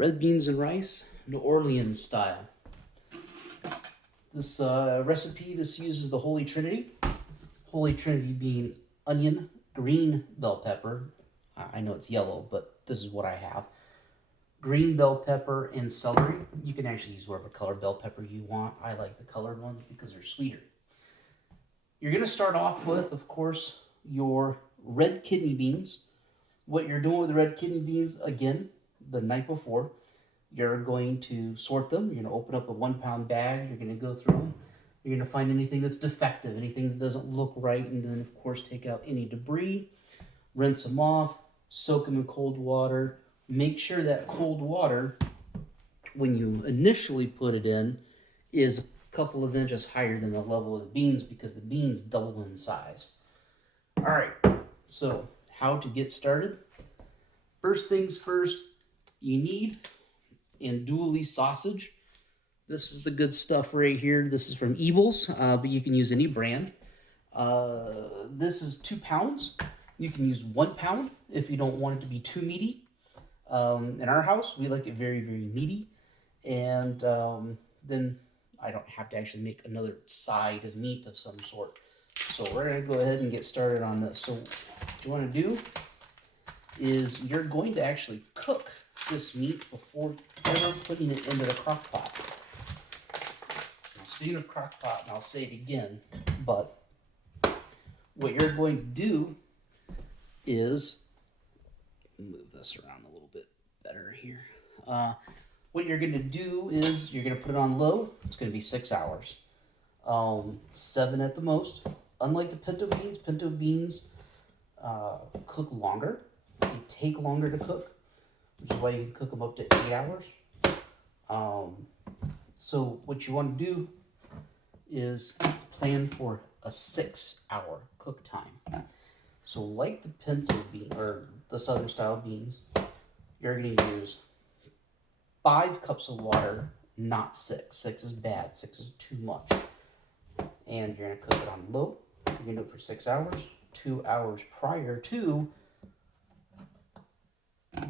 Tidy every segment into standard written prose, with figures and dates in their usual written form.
red beans and rice, New Orleans style. This recipe, this uses the Holy Trinity. Holy Trinity being onion, green bell pepper. I know it's yellow, but this is what I have. Green bell pepper and celery. You can actually use whatever color bell pepper you want. I like the colored ones because they're sweeter. You're going to start off with, of course, your red kidney beans. What you're doing with the red kidney beans, again, the night before, you're going to sort them. You're going to open up a 1 pound bag. You're going to go through them. You're going to find anything that's defective, anything that doesn't look right, and then, of course, take out any debris, rinse them off, soak them in cold water. Make sure that cold water, when you initially put it in, is a couple of inches higher than the level of the beans because the beans double in size. All right, so how to get started? First things first, you need andouille sausage. This is the good stuff right here. This is from Ebels, but you can use any brand. This is 2 pounds. You can use 1 pound if you don't want it to be too meaty. In our house, we like it very, very meaty. And then I don't have to actually make another side of meat of some sort. So we're going to go ahead and get started on this. So what you want to do is you're going to actually cook this meat before ever putting it into the crock pot. Now, speaking of crock pot, and I'll say it again, but what you're going to do is move this around a little bit better here. What you're going to do is you're going to put it on low. It's going to be 6 hours, 7 at the most. Unlike the pinto beans cook longer. They take longer to cook, which is why you can cook them up to 8 hours. So what you want to do is plan for a 6-hour cook time. So like the pinto bean or the southern style beans, you're going to use 5 cups of water, not 6. 6 is bad. 6 is too much. And you're going to cook it on low. You're going to do it for 6 hours. 2 hours prior to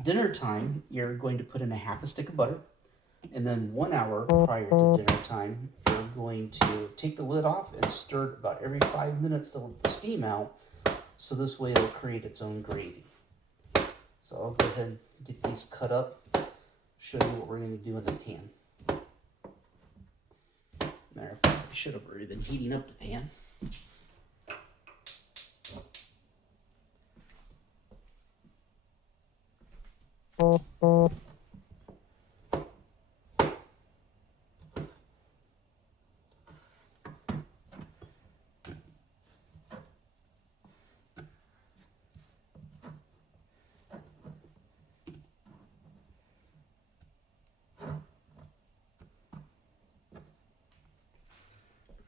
dinner time, you're going to put in a half a stick of butter. And then 1 hour prior to dinner time, you're going to take the lid off and stir it about every 5 minutes to let the steam out. So this way it'll create its own gravy. So I'll go ahead and get these cut up, show you what we're going to do in the pan. Matter of fact, I should have already been heating up the pan.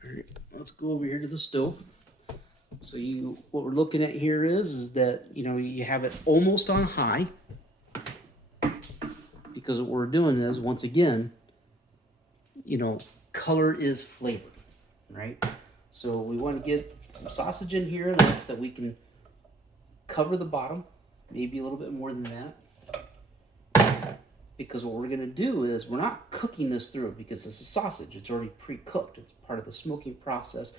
Alright, let's go over here to the stove. So what we're looking at here is that, you have it almost on high. Because what we're doing is, once again, color is flavor, right? So we want to get some sausage in here enough that we can cover the bottom, maybe a little bit more than that. Because what we're going to do is, we're not cooking this through because this is sausage. It's already pre-cooked. It's part of the smoking process.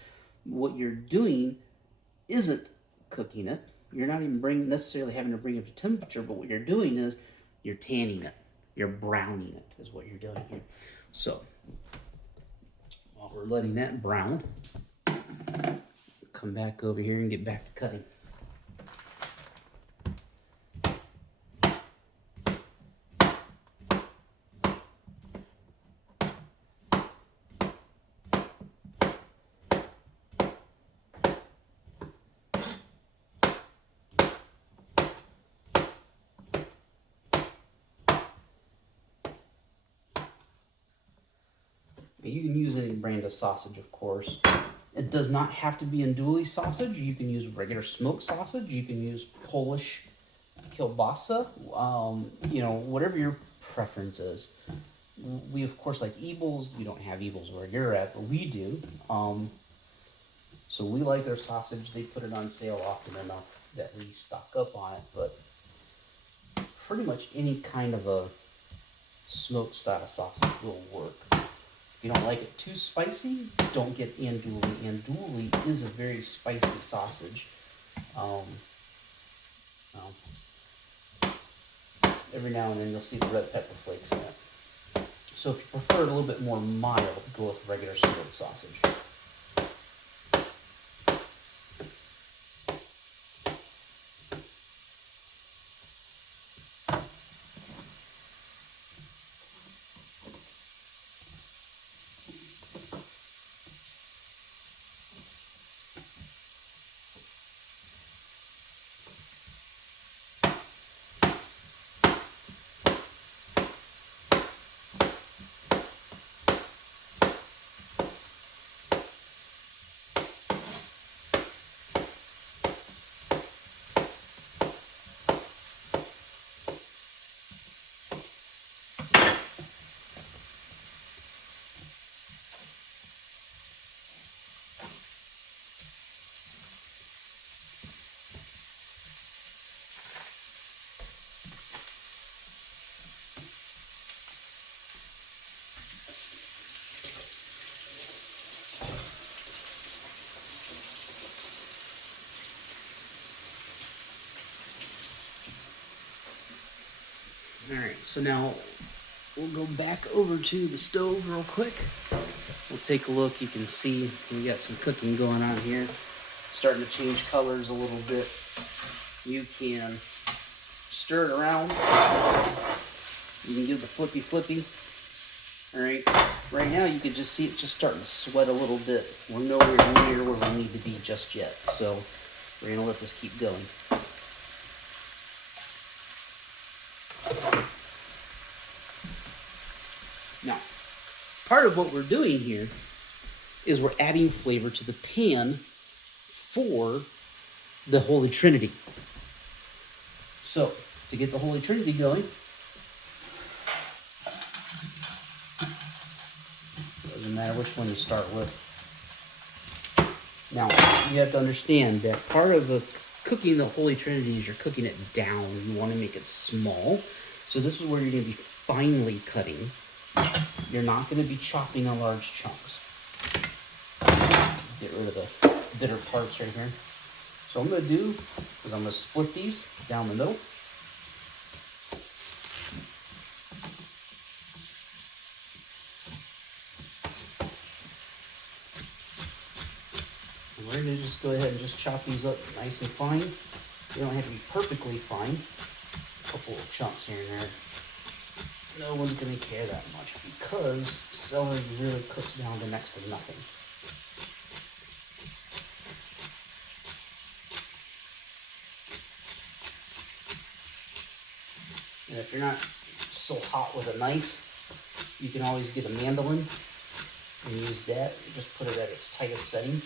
What you're doing isn't cooking it. You're not even necessarily having to bring it to temperature, but what you're doing is you're tanning it. You're browning it is what you're doing here. So while we're letting that brown, come back over here and get back to cutting. You can use any brand of sausage, of course. It does not have to be andouille sausage. You can use regular smoked sausage. You can use Polish kielbasa. Whatever your preference is. We, of course, like Ebels. You don't have Ebels where you're at, but we do. So we like their sausage. They put it on sale often enough that we stock up on it. But pretty much any kind of a smoked style sausage will work. If you don't like it too spicy, don't get andouille. Andouille is a very spicy sausage. Um, well, every now and then you'll see the red pepper flakes in it. So if you prefer it a little bit more mild, go with regular smoked sausage. Alright, so now we'll go back over to the stove real quick. We'll take a look. You can see we got some cooking going on here. Starting to change colors a little bit. You can stir it around. You can give the flippy. Alright, right now you can just see it just starting to sweat a little bit. We're nowhere near where we need to be just yet, so we're going to let this keep going. Now, part of what we're doing here is we're adding flavor to the pan for the Holy Trinity. So, to get the Holy Trinity going, doesn't matter which one you start with. Now, you have to understand that part of cooking the Holy Trinity is you're cooking it down. You want to make it small. So this is where you're going to be finely cutting. You're not going to be chopping in large chunks. Get rid of the bitter parts right here. So what I'm going to do is I'm going to split these down the middle. And we're going to just go ahead and just chop these up nice and fine. They don't have to be perfectly fine. A couple of chunks here and there. No one's going to care that much because celery really cooks down to next to nothing. And if you're not so hot with a knife, you can always get a mandolin and use that. Just put it at its tightest setting.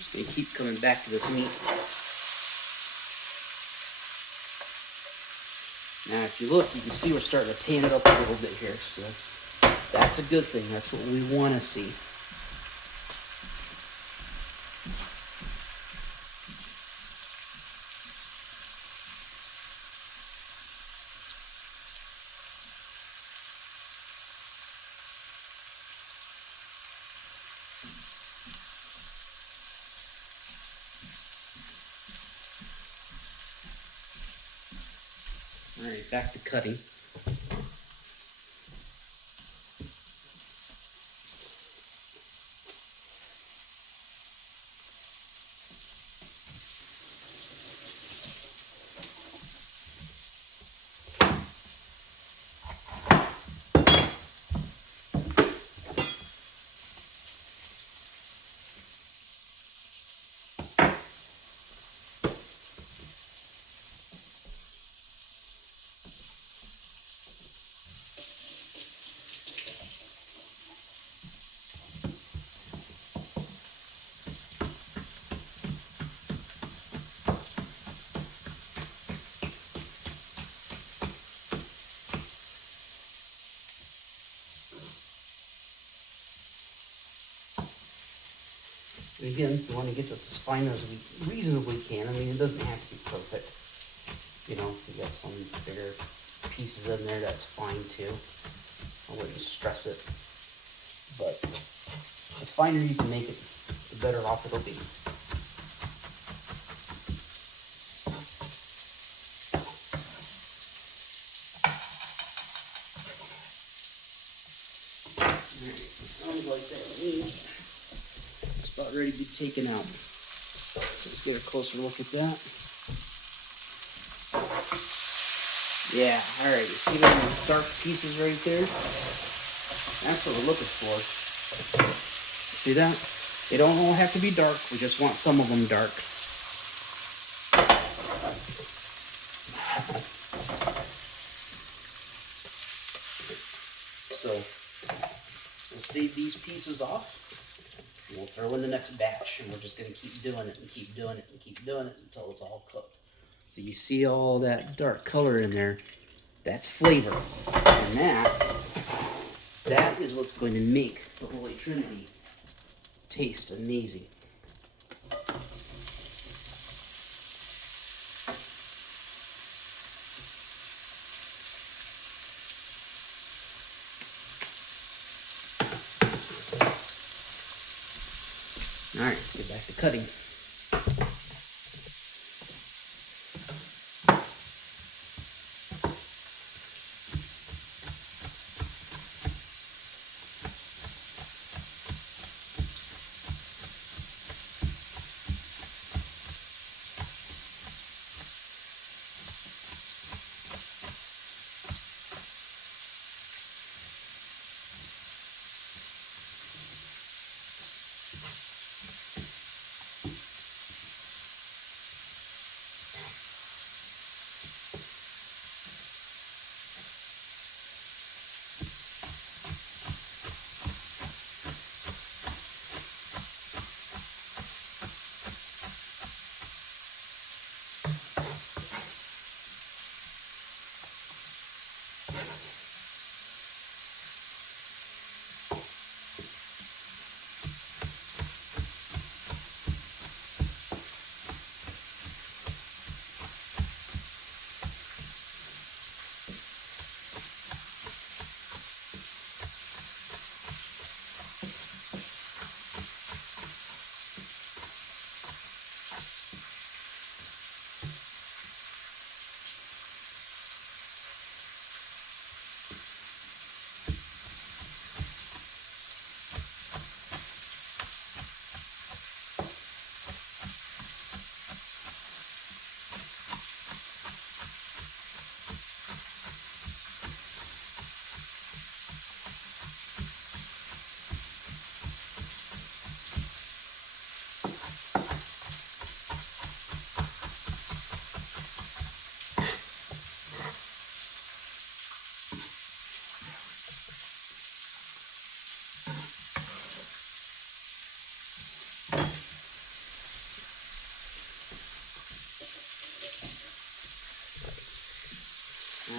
Just gonna keep coming back to this meat. Now if you look, you can see we're starting to tan it up a little bit here, so that's a good thing. That's what we want to see. Alright, back to cutting. And again, you want to get this as fine as we reasonably can. I mean, it doesn't have to be perfect. You know, if you got some bigger pieces in there, that's fine too. I wouldn't stress it. But the finer you can make it, the better off it'll be. Alright, sounds like that meat is about ready to be taken out. Let's get a closer look at that. Yeah, alright, you see those dark pieces right there? That's what we're looking for. See that? They don't all have to be dark, we just want some of them dark. So, we'll save these pieces off. And we'll throw in the next batch, and we're just going to keep doing it and keep doing it and keep doing it until it's all cooked. So you see all that dark color in there, that's flavor. And that is what's going to make the Holy Trinity taste amazing. Alright, let's get back to cutting.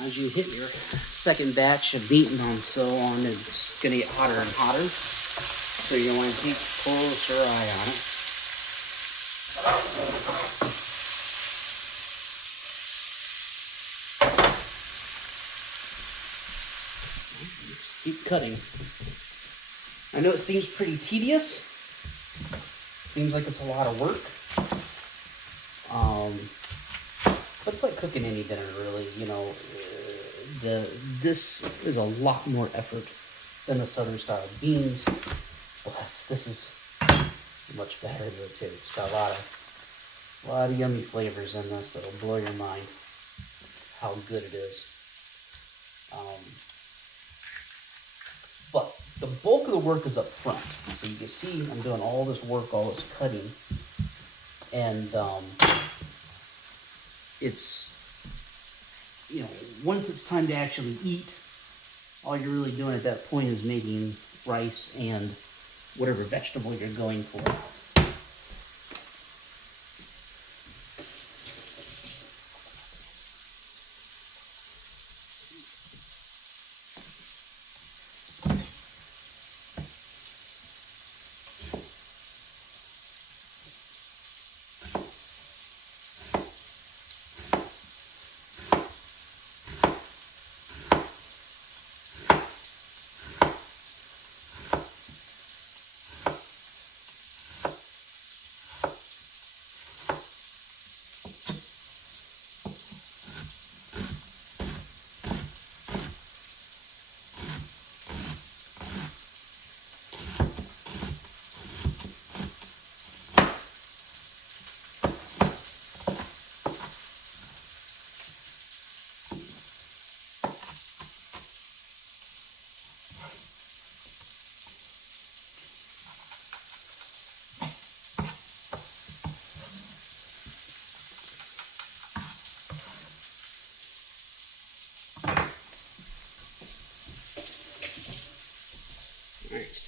As you hit your second batch of meat and so on, it's going to get hotter and hotter. So you want to keep a closer eye on it. Let's keep cutting. I know it seems pretty tedious. Seems like it's a lot of work. But it's like cooking any dinner, really. You know, this is a lot more effort than the Southern style beans, but this is much better though too. It's got a lot of yummy flavors in this that'll blow your mind how good it is. But the bulk of the work is up front, so you can see I'm doing all this work, all this cutting, and it's, you know, once it's time to actually eat, all you're really doing at that point is making rice and whatever vegetable you're going for.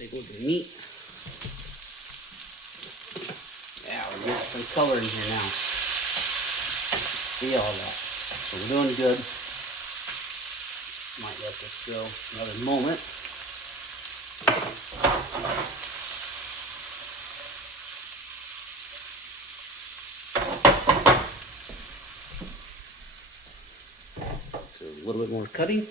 take a look at the meat. Yeah, we're getting some color in here now. See all that. So we're doing good. Might let this go another moment. So a little bit more cutting.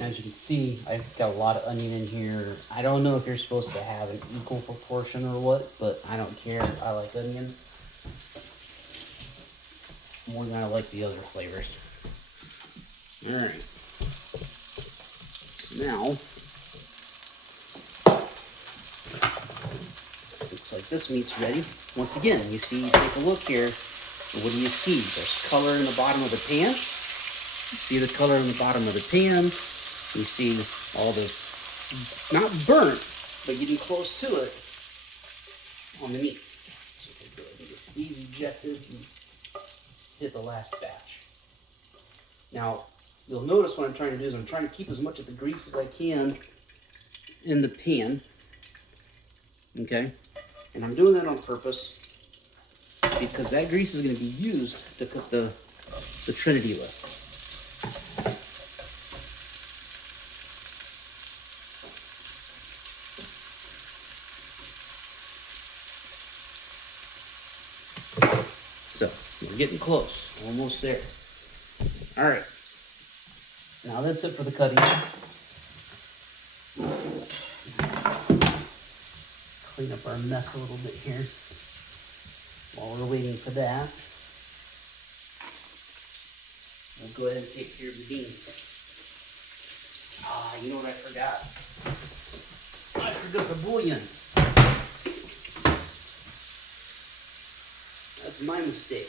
As you can see, I've got a lot of onion in here. I don't know if you're supposed to have an equal proportion or what, but I don't care. I like onion more than I like the other flavors. Alright. So now, looks like this meat's ready. Once again, you see, take a look here. What do you see? There's color in the bottom of the pan. You see the color in the bottom of the pan. You see all the, not burnt, but getting close to it on the meat. So we'll go ahead and get these ejected and hit the last batch. Now, you'll notice what I'm trying to do is I'm trying to keep as much of the grease as I can in the pan. Okay? And I'm doing that on purpose because that grease is going to be used to cook the Trinity with. So, we're getting close. Almost there. Alright. Now that's it for the cutting. Clean up our mess a little bit here while we're waiting for that. We'll go ahead and take care of the beans. You know what I forgot? I forgot the bouillon. That's my mistake.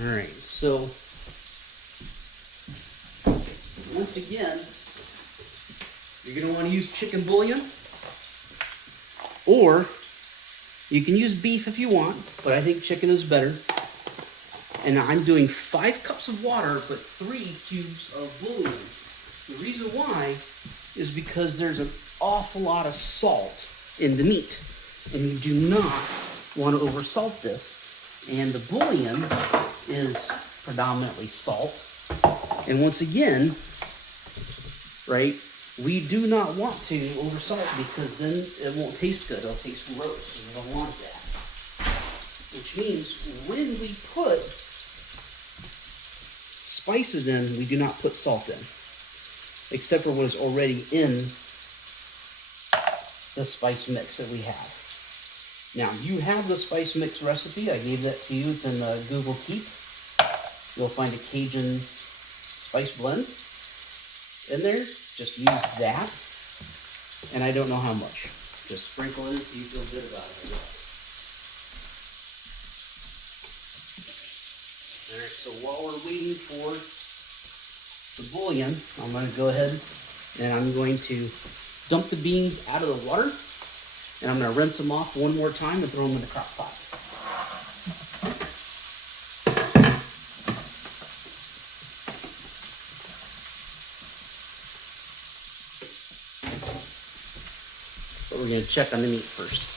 Alright, so once again, you're going to want to use chicken bouillon, or you can use beef if you want, but I think chicken is better. And I'm doing 5 cups of water, but 3 cubes of bouillon. The reason why is because there's an awful lot of salt in the meat, and you do not want to oversalt this. And the bouillon is predominantly salt. And once again, right, we do not want to oversalt because then it won't taste good. It'll taste gross, and we don't want that. Which means when we put spices in, we do not put salt in, except for what is already in the spice mix that we have. Now, you have the spice mix recipe. I gave that to you. It's in Google Keep. You'll find a Cajun spice blend in there. Just use that. And I don't know how much. Just sprinkle in it so you feel good about it, I guess. Alright, so while we're waiting for the bouillon, I'm going to go ahead and I'm going to dump the beans out of the water. And I'm going to rinse them off one more time and throw them in the crock pot. But we're going to check on the meat first.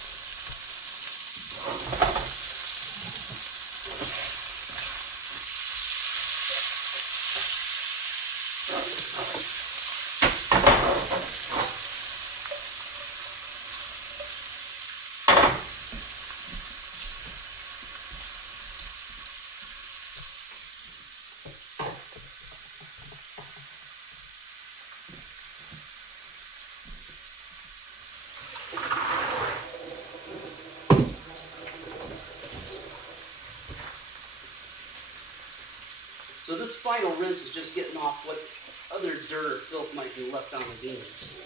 So this final rinse is just getting off what other dirt or filth might be left on the beans.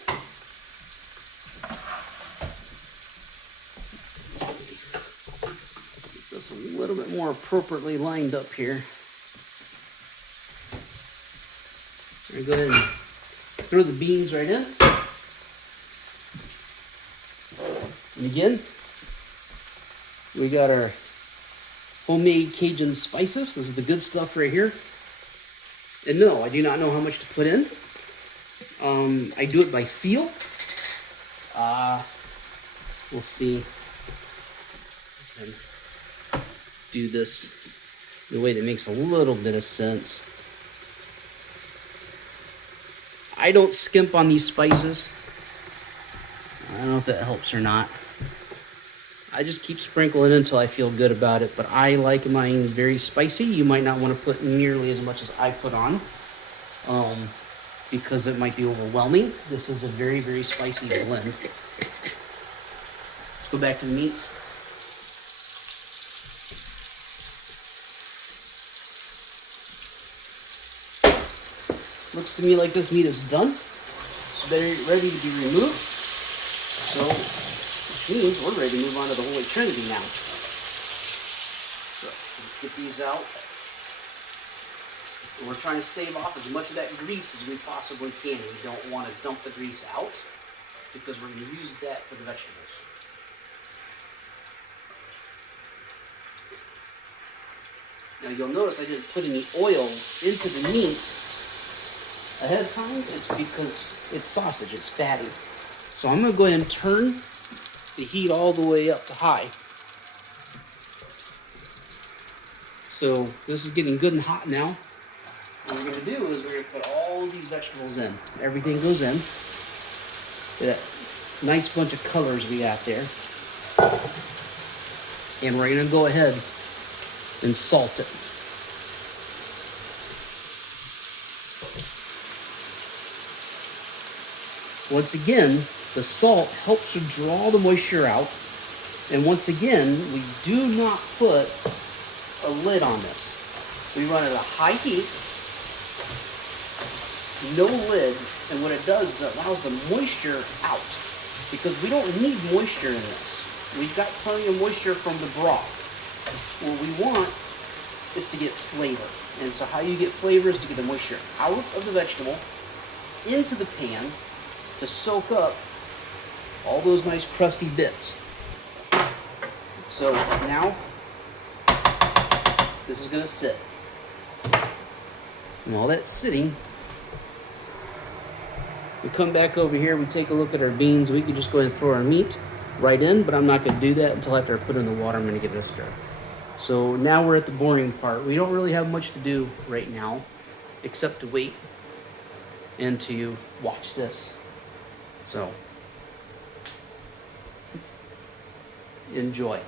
Get this a little bit more appropriately lined up here. I'm going to go ahead and throw the beans right in. And again, we got our homemade Cajun spices. This is the good stuff right here. And no, I do not know how much to put in. I do it by feel. We'll see. And do this in a way that makes a little bit of sense. I don't skimp on these spices. I don't know if that helps or not. I just keep sprinkling until I feel good about it, but I like mine very spicy. You might not want to put nearly as much as I put on, because it might be overwhelming. This is a very, very spicy blend. Let's go back to the meat. Looks to me like this meat is done. It's ready to be removed. So, which means we're ready to move on to the Holy Trinity now. So, let's get these out. And we're trying to save off as much of that grease as we possibly can. We don't want to dump the grease out because we're going to use that for the vegetables. Now you'll notice I didn't put any oil into the meat ahead of time. It's because it's sausage, it's fatty. So I'm going to go ahead and turn the heat all the way up to high. So this is getting good and hot now. What we're going to do is we're going to put all of these vegetables in. Everything goes in. That nice bunch of colors we got there. And we're going to go ahead and salt it. Once again, the salt helps to draw the moisture out. And once again, we do not put a lid on this. We run it at a high heat, no lid, and what it does is it allows the moisture out, because we don't need moisture in this. We've got plenty of moisture from the broth. What we want is to get flavor. And so how you get flavor is to get the moisture out of the vegetable into the pan to soak up all those nice crusty bits. So now this is going to sit. And while that's sitting, we come back over here, we take a look at our beans. We could just go ahead and throw our meat right in, but I'm not going to do that until after I put in the water. I'm going to give it a stir. So now we're at the boring part. We don't really have much to do right now, except to wait and to watch this. So, enjoy.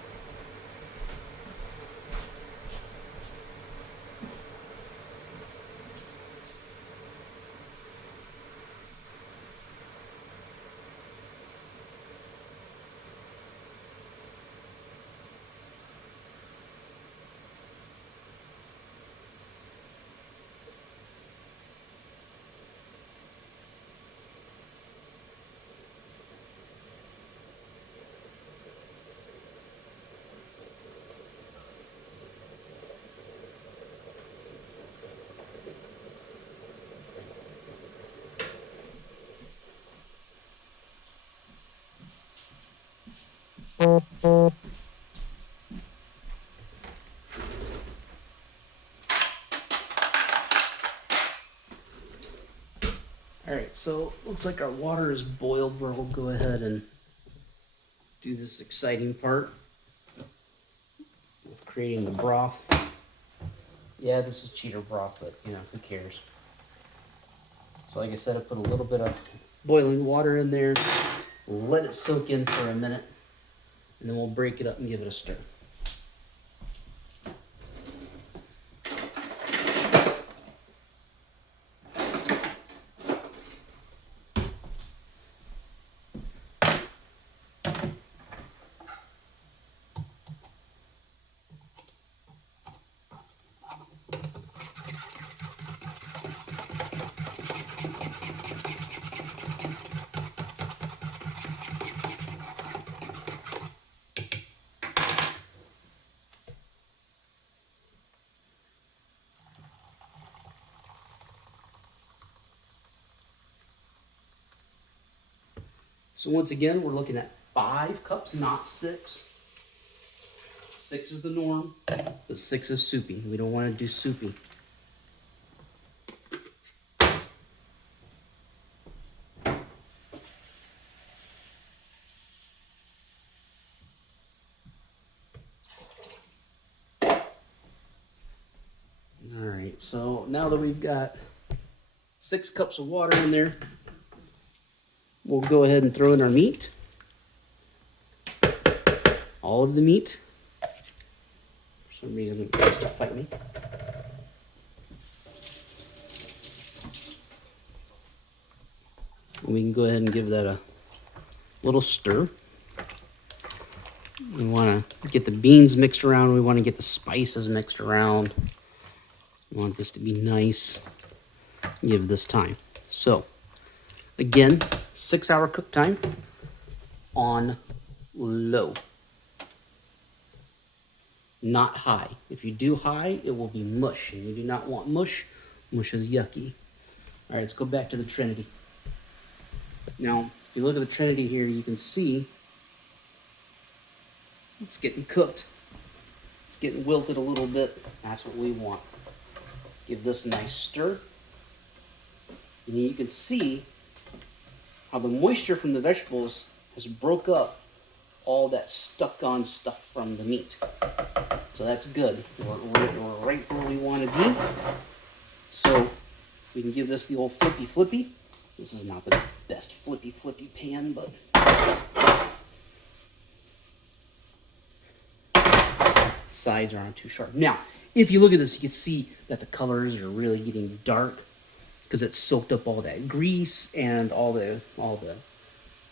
Alright, so looks like our water is boiled, where we'll go ahead and do this exciting part of creating the broth. Yeah, this is cheater broth, but you know, who cares? So like I said, I put a little bit of boiling water in there, let it soak in for a minute, and then we'll break it up and give it a stir. So once again, we're looking at 5 cups, not 6. 6 is the norm, but 6 is soupy. We don't want to do soupy. All right, so now that we've got 6 cups of water in there, we'll go ahead and throw in our meat. All of the meat. For some reason, it wants to fight me. We can go ahead and give that a little stir. We want to get the beans mixed around. We want to get the spices mixed around. We want this to be nice. Give this time. So, again, 6-hour cook time on low. Not high. If you do high, it will be mush, and you do not want mush. Mush is yucky. All right, let's go back to the Trinity. Now, if you look at the Trinity here, you can see it's getting cooked. It's getting wilted a little bit. That's what we want. Give this a nice stir. And you can see how the moisture from the vegetables has broke up all that stuck on stuff from the meat. So that's good. We're right where we want to be. So we can give this the old flippy. This is not the best flippy pan, but sides aren't too sharp. Now, if you look at this, you can see that the colors are really getting dark because it's soaked up all that grease and all the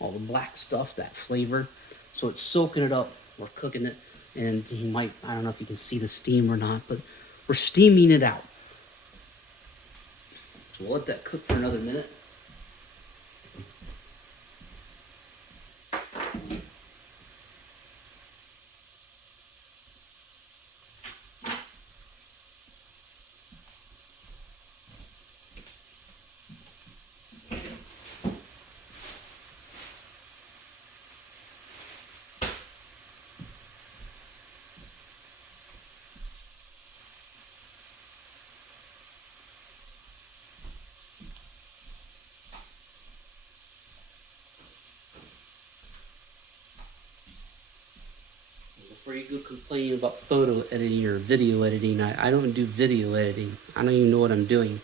black stuff, that flavor. So it's soaking it up. We're cooking it, and you might, I don't know if you can see the steam or not, but we're steaming it out. So we'll let that cook for another minute. Before you go complaining about photo editing or video editing, I don't do video editing. I don't even know what I'm doing.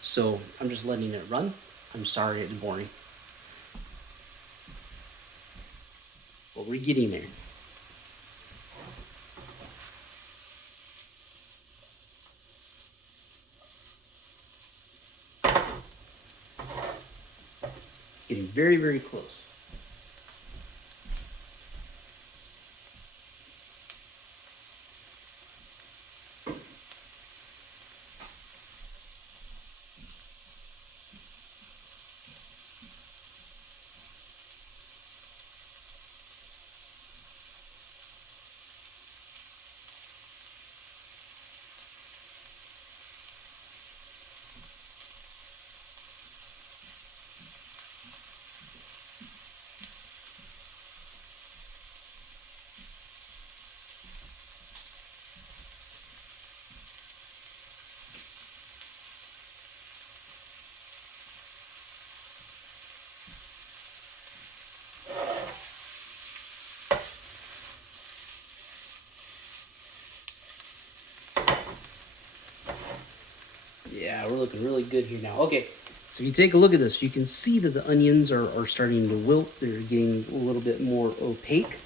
So I'm just letting it run. I'm sorry it's boring. But we're getting there. It's getting very, very close. Yeah, we're looking really good here now. Okay, so you take a look at this. You can see that the onions are starting to wilt. They're getting a little bit more opaque.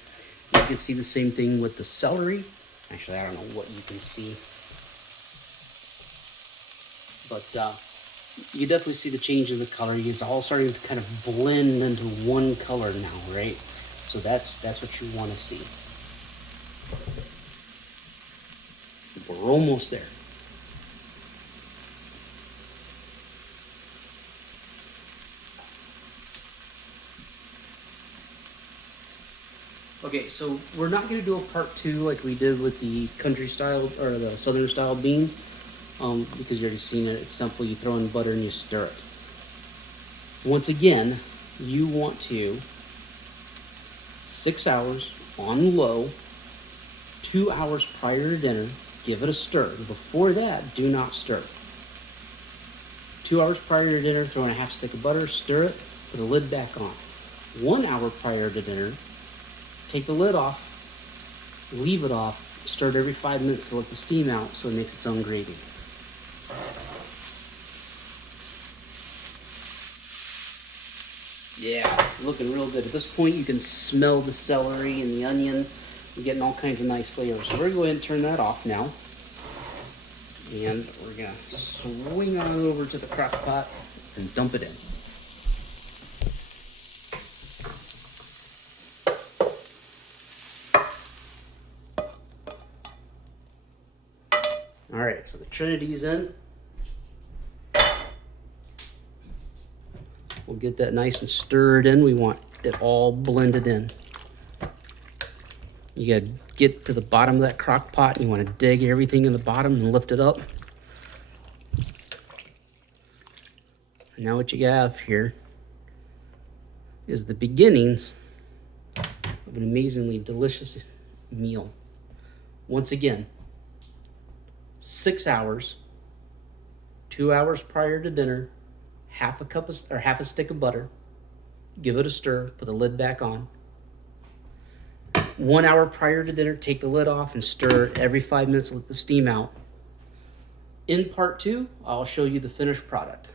You can see the same thing with the celery. Actually, I don't know what you can see. But you definitely see the change in the color. It's all starting to kind of blend into one color now, right? So that's what you want to see. We're almost there. Okay, so we're not going to do a part 2 like we did with the country style or the southern style beans, because you already seen it. It's simple. You throw in butter and you stir it. Once again, you want to 6 hours on low, 2 hours prior to dinner. Give it a stir. Before that, do not stir. 2 hours prior to dinner, throw in a half stick of butter, stir it, put the lid back on. 1 hour prior to dinner, take the lid off, leave it off, stir it every 5 minutes to let the steam out so it makes its own gravy. Yeah, looking real good. At this point, you can smell the celery and the onion. You're getting all kinds of nice flavors. So we're going to go ahead and turn that off now. And we're going to swing on over to the crock pot and dump it in. All right, so the Trinity's in. We'll get that nice and stirred in. We want it all blended in. You gotta get to the bottom of that crock pot and you wanna dig everything in the bottom and lift it up. And now what you have here is the beginnings of an amazingly delicious meal. Once again, 6 hours, 2 hours prior to dinner, half a stick of butter, give it a stir, put the lid back on. 1 hour prior to dinner, take the lid off and stir every 5 minutes, let the steam out. In part 2, I'll show you the finished product.